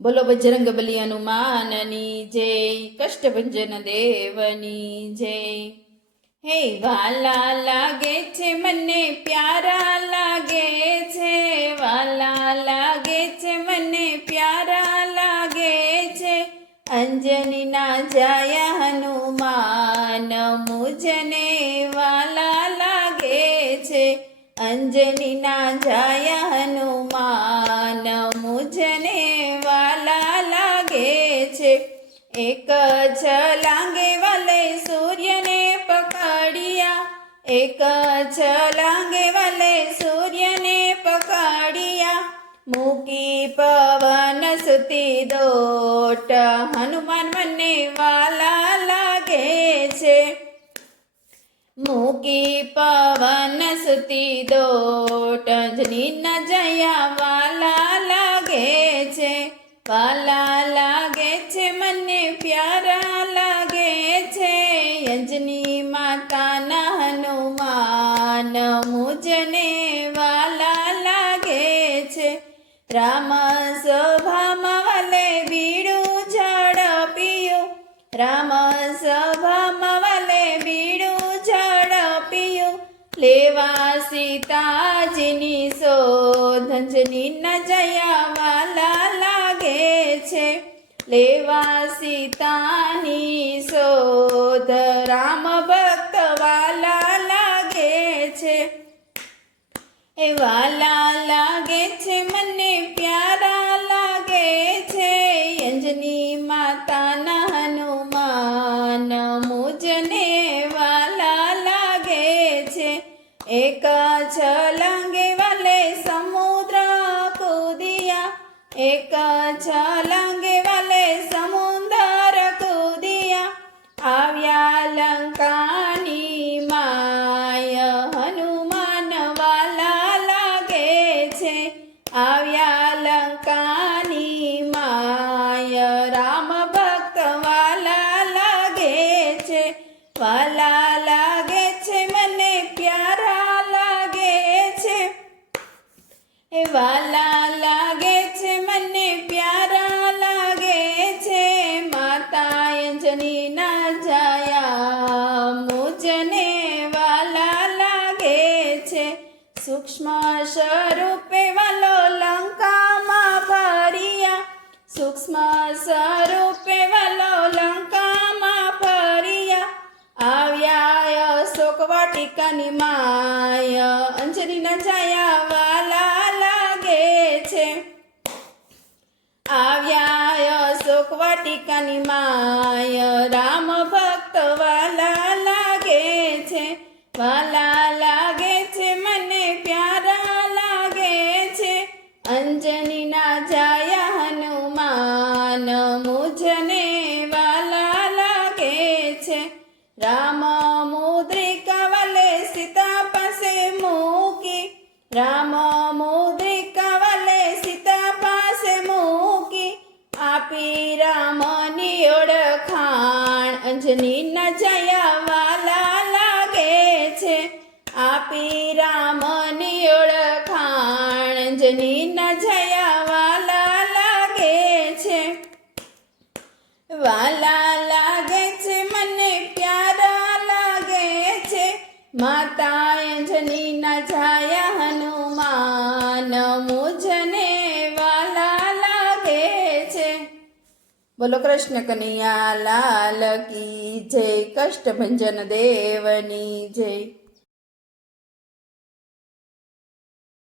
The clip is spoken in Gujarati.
બોલો બજરંગબલી હનુમાનની જય, કષ્ટભંજન દેવની જય। હે વાલા લાગે છે મને, પ્યારા લાગે છે, વાલા લાગે છે મને, પ્યારા લાગે છે। અંજની ના જાય હનુમાન, મુજને વાલા લાગે છે। અંજની ના જાય હનુમાન, મુજને વાલા લાગે છે। એક છલાંગે વાલે સૂર્યને પકડ્યા, એક છલાંગે વાલે સૂર્યને પકડ્યા। મૂકી પવન સુતી દોટ, હનુમાન મને વાલા લાગે છે। મૂકી પવન સુતી દોટ, અંજની ન જયા વાલા લાગે છે। વાલા લાગે છે મને, પ્યારા લાગે છે, અંજની માતાના હનુમાન, મુજને વાલા લાગે છે। રામ સભામાં વાલે બીડું ઝડપિયું, રામ સભામાં વાલે બીડું ઝડપિયું। લેવા સીતાજીની શોધ, અંજની ન જયા વાલા લાગે છે। લેવા સીતાની શોધ, રામ ભક્ત વાલા લાગે છે। એ વાલા લાગે છે મને, પ્યારા લાગે છે, અંજની માતાના હનુમાન, મુજને વાલા લાગે છે। એક છલાંગે વાલે સમુદ્ર કૂદિયા, એક છલાંગે વાલે સમુદ્ર કૂદિયા। આવ્યા લંકાની માય, હનુમાન વાલા લાગે છે। આવ્યા લંકાની માય, રામ ભક્ત વાલા લાગે છે। વાલા લાગે છે મને, પ્યારા લાગે છે, એ વાલા લાગે છે મને, પ્યારા લાગે છે। માતા અંજની ના જાયા, મુજને વાલા લાગે છે। સૂક્ષ્મ સ્વરૂપે વાલો લંકામાં ફર્યા, સૂક્ષ્મ સ્વરૂપે વાલો લંકામાં ફર્યા। આવ્યા અશોક વાટિકાની માય, અંજની ના જાયા વાલા લાગે છે। આવ્યા અશોક વાટિકાની માય, રામ ભક્ત વાલા લાગે છે। વાલા લાગે છે મને, પ્યારા લાગે છે, અંજની ના જાયા હનુમાન, મુજને વાલા લાગે છે। રામ મુદ્રિકા વાલે સીતા પાસે મૂકી, રામ મુદ્રિકા વાલે સીતા પાસે મૂકી। આપી રામની ઓળખાણ, અંજની ન જયા વાલા લાગે છે। આપી રામની ઓળખાણ, અંજની ન જયા વાલા લાગે છે। વાલા લાગે છે મને, પ્યારા લાગે છે, માતા અંજની ના જાયા હનુમાન, મુજને વાલા લાગે છે। બોલો કૃષ્ણ કનૈયા લાલ કી જય, કષ્ટભંજન દેવની જય।